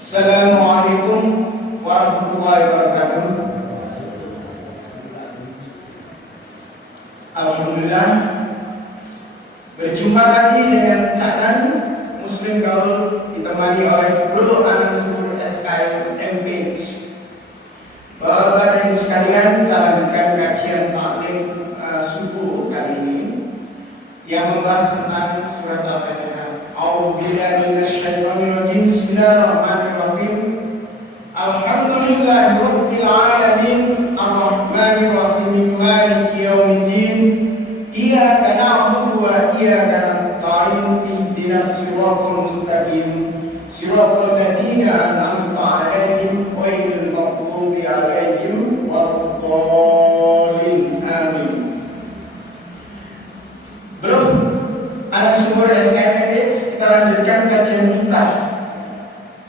Assalamualaikum warahmatullahi wabarakatuh. Alhamdulillah, berjumpa lagi dengan Canan Muslim Gaul ditemani oleh Bro Anak Subur SKM MPH. Bapak dan Ibu sekalian, kita lanjutkan kajian taklim subuh kali ini yang membahas tentang surat Al-Fatihah. A'udzubillahi minasyaitonirrajim. Bismillahirrahmanirrahim. Alhamdulillahirabbil alamin, arrahmanir rahim, maliki yaumiddin. Iyyaka na'budu wa iyyaka nasta'in. Ihdinas siratal mustaqim. Siratal ladzina an'amta 'alaihim ghairil maghdubi 'alaihim waladdallin. Amin. Belum anak sumber SKM, kita lanjutkan kajian kita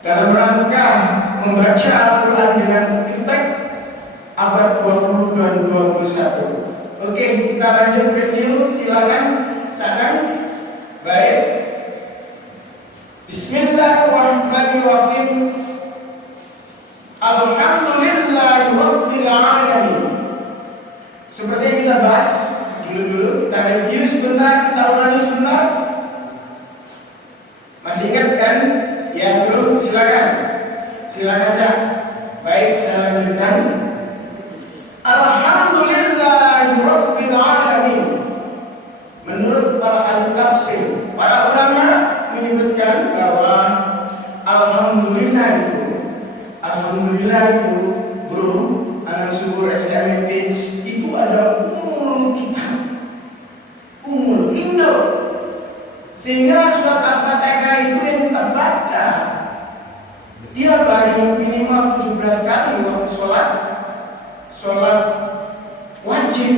dalam rangka membaca Al-Quran dengan tingkat abad 20 dan 21. Oke, kita lanjut review. Silakan Canan. Baik. Bismillahirrahmanirrahim. Alhamdulillahirabbil alamin. Seperti yang kita bahas dulu, kita review sebentar, kita ulangi sebentar. Masih ingat kan? Ya, belum? Silakan. Silakan ya. Baik, saya lanjutkan. Alhamdulillahirabbil alamin. Menurut para ahli tafsir, para ulama menyebutkan bahwa alhamdulillah itu, bro, anak subur SKM page itu ada umul kita, umul indo, sehingga surat Al-Fatihah itu yang kita baca tiap hari minimal 17 kali waktu sholat wajib,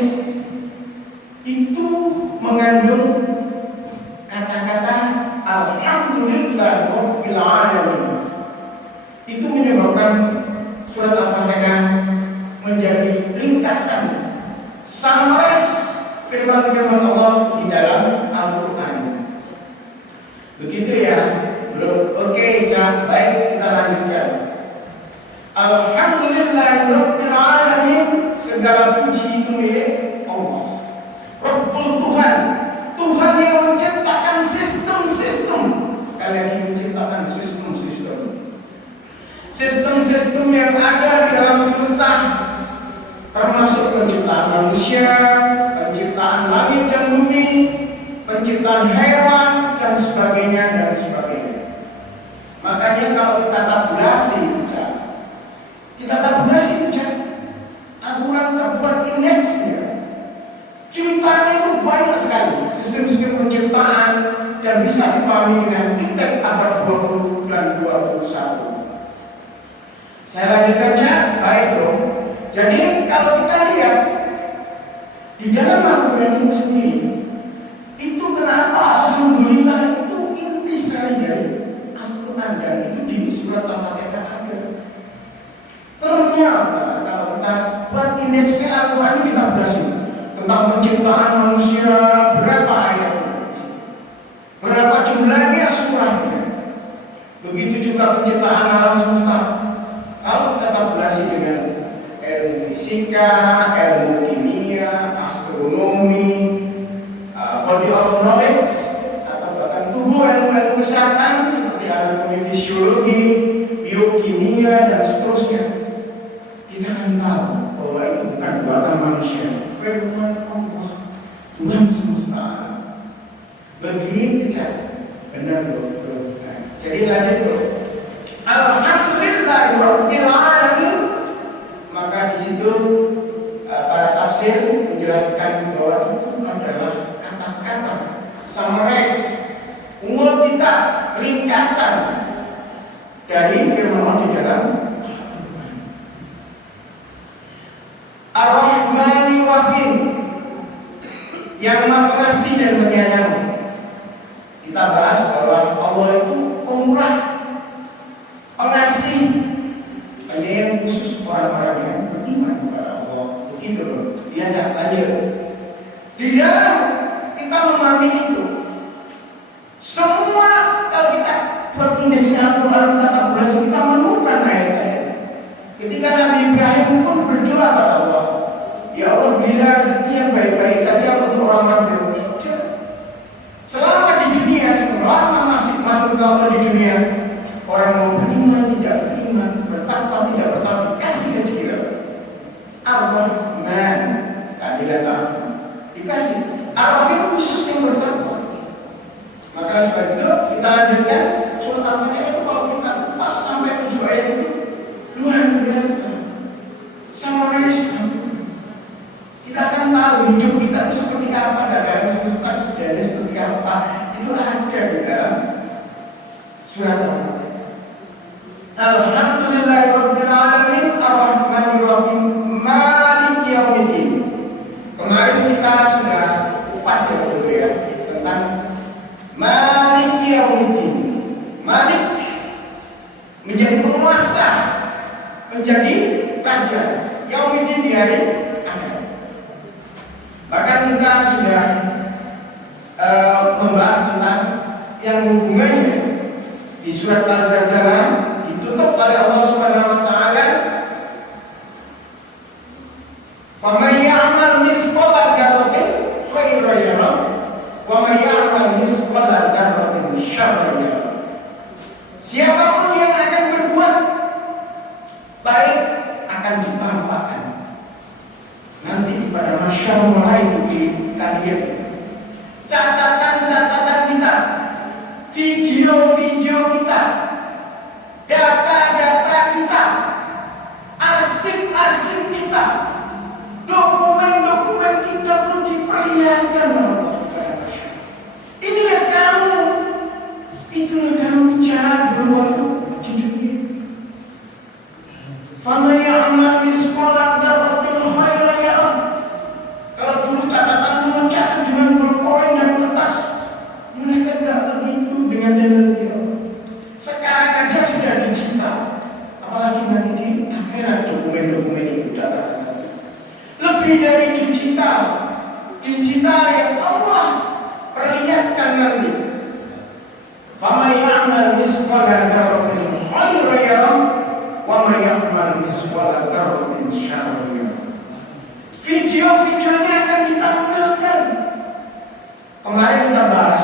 itu mengandung kata-kata alhamdulillahirabbil alamin. Itu menyebabkan surat Al-Fatihah menjadi ringkasan, summarize firman-firman Allah di dalam Al-Quran. Begitu ya, bro. Oke, baik, kita lanjutkan. Alhamdulillahirabbil alamin. Segala puji itu milik Allah. Rabbul Tuhan, Tuhan yang menciptakan sistem-sistem. Sekali lagi, menciptakan sistem-sistem yang ada di alam semesta, termasuk penciptaan manusia, penciptaan langit dan bumi, penciptaan hewan dan sebagainya. Makanya kalau kita tabulasi Al-Quran terbuat indeksnya, ceritanya itu banyak sekali, sistem-sistem penciptaan, dan bisa dipahami dengan intens abad 20 dan 21. Saya lanjutkan ya, baik bro. Jadi kalau kita lihat di dalam Al-Quran itu sendiri, itu kenapa alhamdulillah itu inti saja Al-Quran, dan itu di surat Al-Fatihah ada. Ternyata kalau kita buat indeksnya Al-Quran, kita belajar tentang penciptaan manusia, berapa ayatnya, berapa jumlahnya surahnya, begitu juga penciptaan alam semesta. Kalau kita tabulasi dengan ilmu fisika, ilmu kimia, astronomi, body of knowledge, atau bahkan tubuh, ilmu kesehatan seperti anatomi, fisiologi, biokimia, dan seterusnya, kita akan tahu bahwa itu bukan buatan manusia, firman Allah, Tuhan semesta. Begitu cara, benar bro. Jadi lanjut bro. Alhamdulillahirabbil alamin. Maka di situ para tafsir menjelaskan bahwa itu adalah kata-kata summarize, umul kita, ringkasan dari firman Allah di dalam Ar-Rahmani Rahim, yang Maha Pengasih dan Penyayang. Kita bahas bahwa Allah itu pemurah, pengasih, penyayang khusus orang-orang yang beriman kepada Allah. Begitu loh. Diajak lanjut. Di dalam kita memahami itu, semua kalau kita buat indeks satu dalam 14 kita menemukan ayat-ayat. Ketika Nabi Ibrahim pun berdoa pada Allah, ya Allah berilah rezeki yang baik-baik saja untuk orang-orang yang tidak. Selama di dunia, selama masih makhluk Allah di dunia, orang mau beriman tidak beriman, bertakwa tidak bertakwa, dikasih rezeki. Ar-Rahman, keadilan Allah dikasih. Ar-Rahim khusus yang bertakwa. Maka sebab itu kita lanjutkan surat Al-Fatihah itu kalau kita pas sampai 7 ayat itu luar biasa. Summarize. Kita akan tahu hidup kita itu seperti apa, dalam semesta sejarah seperti apa. Itu ada di dalam surat Al-Fatihah. Alhamdulillahirabbil alamin arrahmanir rahim maliki yaumiddin. Kemarin kita sudah pas ya tentang maliki yaumiddin. Malik menjadi penguasa, menjadi raja. Yaumiddin di hari akhir. Bahkan kita sudah membahas tentang yang hubungannya di surat Al-Zalzalah ditutup oleh Allah Subhanahu wa taala, "Faman ya'mal misqala dzarratin khairan yarah, wa man ya'mal misqala dzarratin syarran yarah." Siapapun yang akan berbuat baik akan ditampakkan nanti pada masyarakat itu di kalian. Catatan-catatan kita, video-video kita, data-data kita, arsip-arsip kita, dokumen-dokumen kita pun diperlihatkan oleh Allah. Itulah kamu cara berbuat di dunia. Faman ya'mal misqala dzarratin khairan yarah. Kalau dulu catatan mencatat dengan berpoin dan kertas, mereka tidak begitu dengan teknologi. Sekarang aja sudah digital, apalagi nanti di akhirat dokumen-dokumen itu data-data. Lebih dari digital yang Allah perlihatkan nanti. Faman ya'mal misqala dzarratin khairan yarah, wa man ya'mal misqala dzarratin syarran yarah. Video-videonya akan ditampilkan. Kemarin kita bahas,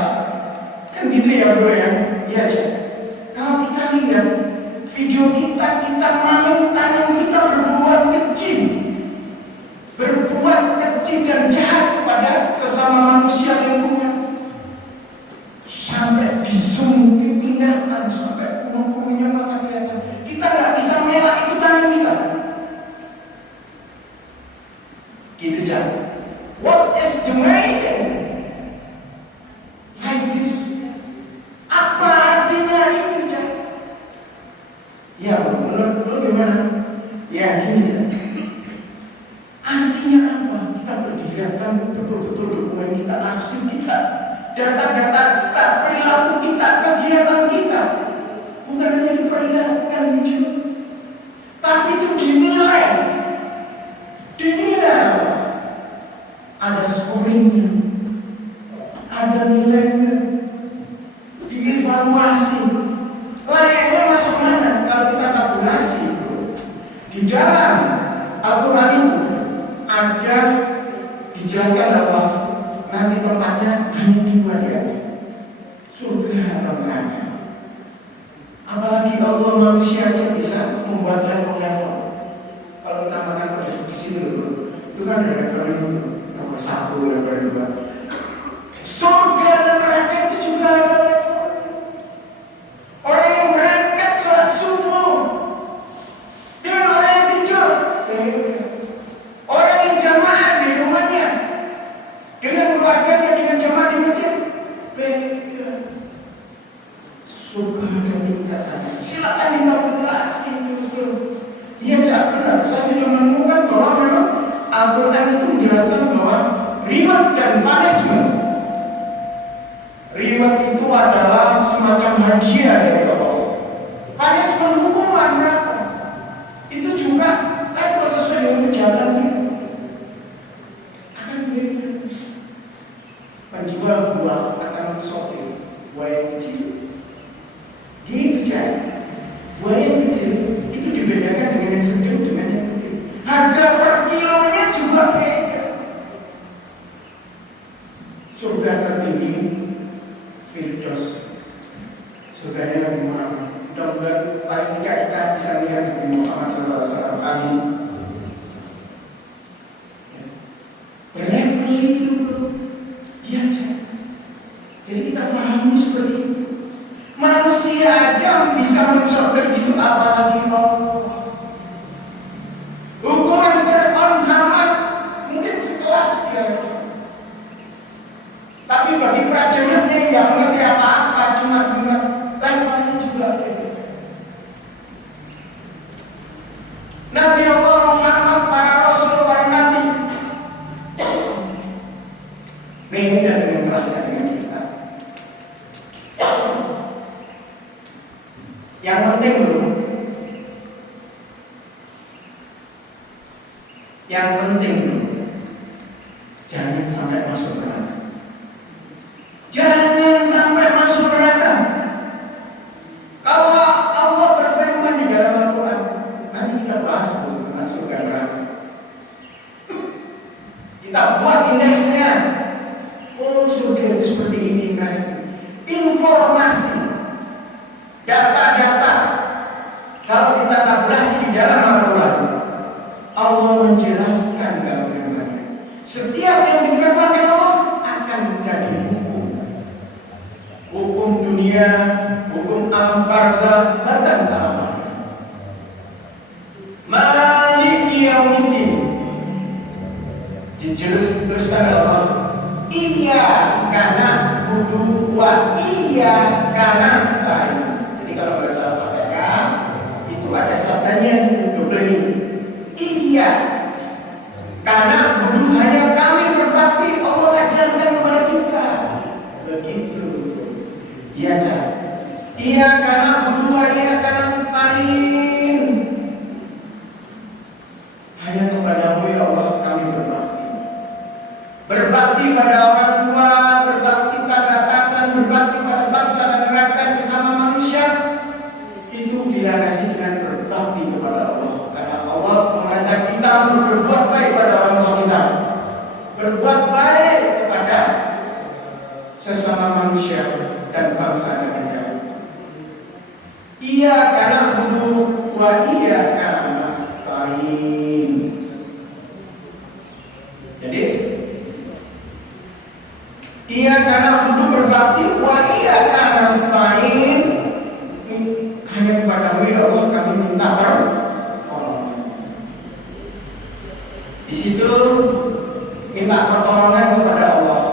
kan gitu ya bro ya. Iya aja. Kalau kita lihat video kita maling tangan kita berbuat kecil dan jahat kepada sesama manusia lingkungan. Sampai di zoom kelihatan, sampai punya mata kelihatan. Kita nggak bisa melak itu tangan kita. Gitu aja. What is the meaning? Like this. Apa artinya itu aja? Ya, menurut gimana? Ya, gini aja. Artinya apa? Kita perlihatkan betul-betul dokumen kita, arsip kita, data-data kita, perilaku kita, kegiatan kita. Bukan hanya diperlihatkan gitu, tapi itu dinilai. Ada scoringnya, ada nilainya, dievaluasi. Layaknya masuk mana? Kalau kita tabulasi itu di dalam Al-Quran itu ada dijelaskan bahwa nanti tempatnya hanya 2 dia, surga atau neraka. Apalagi Allah manusia aja bisa membuat level-level. Kalau kita makan pada di situ itu kan ada level itu, nomor 1, level 2. Surga dan neraka itu juga ada level. Orang yang berangkat sholat subuh dengan orang yang tidur, orang yang jamaah di rumahnya dengan keluarganya, dengan jamaah di masjid, beda. Surga ada tingkatannya. Silakan ditabulasi itu. Iya, benar. Saya sudah menemukan bahwa memang Al-Quran itu menjelaskan bahwa reward dan punishment. Reward itu adalah semacam hadiah dari Allah. Punishment hukuman berapa? Itu juga level sesuai dengan kejahatannya. Akan beda. Penjual buah akan sopir buah yang kecil. Gitu aja. sekali lagi. Tapi bagi prajuritnya yang nggak mengerti apa-apa, cuma dengar levelnya juga beda. Nabi Allah Muhammad, para Rasul, para Nabi beda dengan kelasnya dengan kita. Yang penting dulu, jangan sampai masuk neraka. Jangan sampai masuk neraka. Kalau Allah berfirman di dalam Al-Quran, nanti kita bahas tentang surga neraka. Kita buat indeksnya. Oh, surga seperti ini, informasi, data-data. Kalau kita tabulasi di dalam Al-Quran, Allah menjelaskan dalam firman-Nya. Setiap yang difirmankan Allah akan menjadi hukum dunia, hukum alam barzakh, bahkan alam akhirat. Maliki yaumiddin. Dijelaskan Allah, iyyaka na'budu wa iyyaka nasta'in. Jadi kalau baca Al-Fatihah itu ada sabdanya double ini. Iya, karena dulu hanya kami berbakti, Allah ajarkan kepada kita. Begitu. Iya, Cak. Iya, karena berdua, iya, karena stain. Hanya kepadamu ya Allah kami berbakti. Berbakti pada orang tua, berbakti pada atasan, berbakti pada bangsa dan rakyat sesama manusia. Itu dilandasi dengan berbakti kepada Allah. Karena Allah mengajak kita untuk berbuat baik pada orang tua kita, berbuat baik kepada sesama manusia dan bangsa dan negara. Iya karena butuh wa iya karena nasta'in. Jadi iya karena butuh berbakti wa iya karena nasta'in. Hanya kepadamu ya Allah kami minta pertolongan. Di situ minta pertolongan kepada Allah.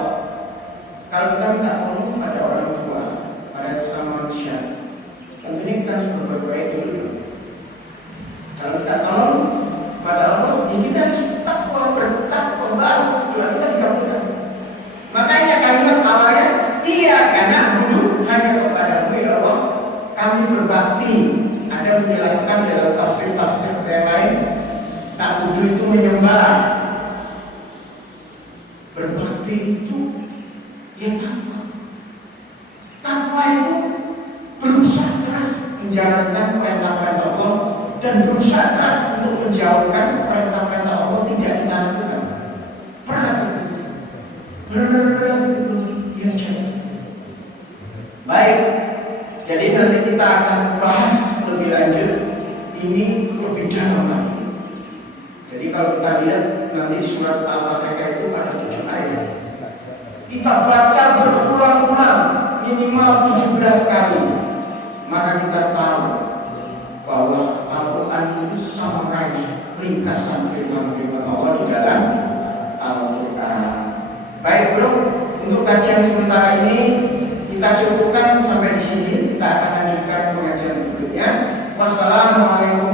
Kalau kita minta tolong pada orang tua, pada sesama manusia, tentunya kita harus berbuat baik dulu. Kalau kita tolong pada Allah, ya kita harus takwa, bertakwa baru doa kita dikabulkan. Makanya kalimat awalnya iya karena dulu hanya kepadamu ya Allah kami berbakti. Ada menjelaskan dalam tafsir-tafsir yang lain, tak wudhu itu menyembah. Berbakti itu yang takwa. Takwa itu berusaha keras menjalankan perintah-perintah Allah dan berusaha keras untuk menjauhkan perintah-perintah Allah tidak kita lakukan. Berat itu. Ya jangan. Baik. Jadi nanti kita akan bahas lebih lanjut ini lebih dalam lagi. Jadi kalau kita lihat nanti surat Al-Fatihah itu ada 7 ayat. Kita baca berulang-ulang minimal 17 kali. Maka kita tahu bahwa Al-Quran itu samurai ringkasan firman-firman Allah di dalam Al-Quran. Baik bro, untuk kajian sementara ini kita cukupkan sampai di sini. Kita akan lanjutkan pengajian berikutnya. Wassalamualaikum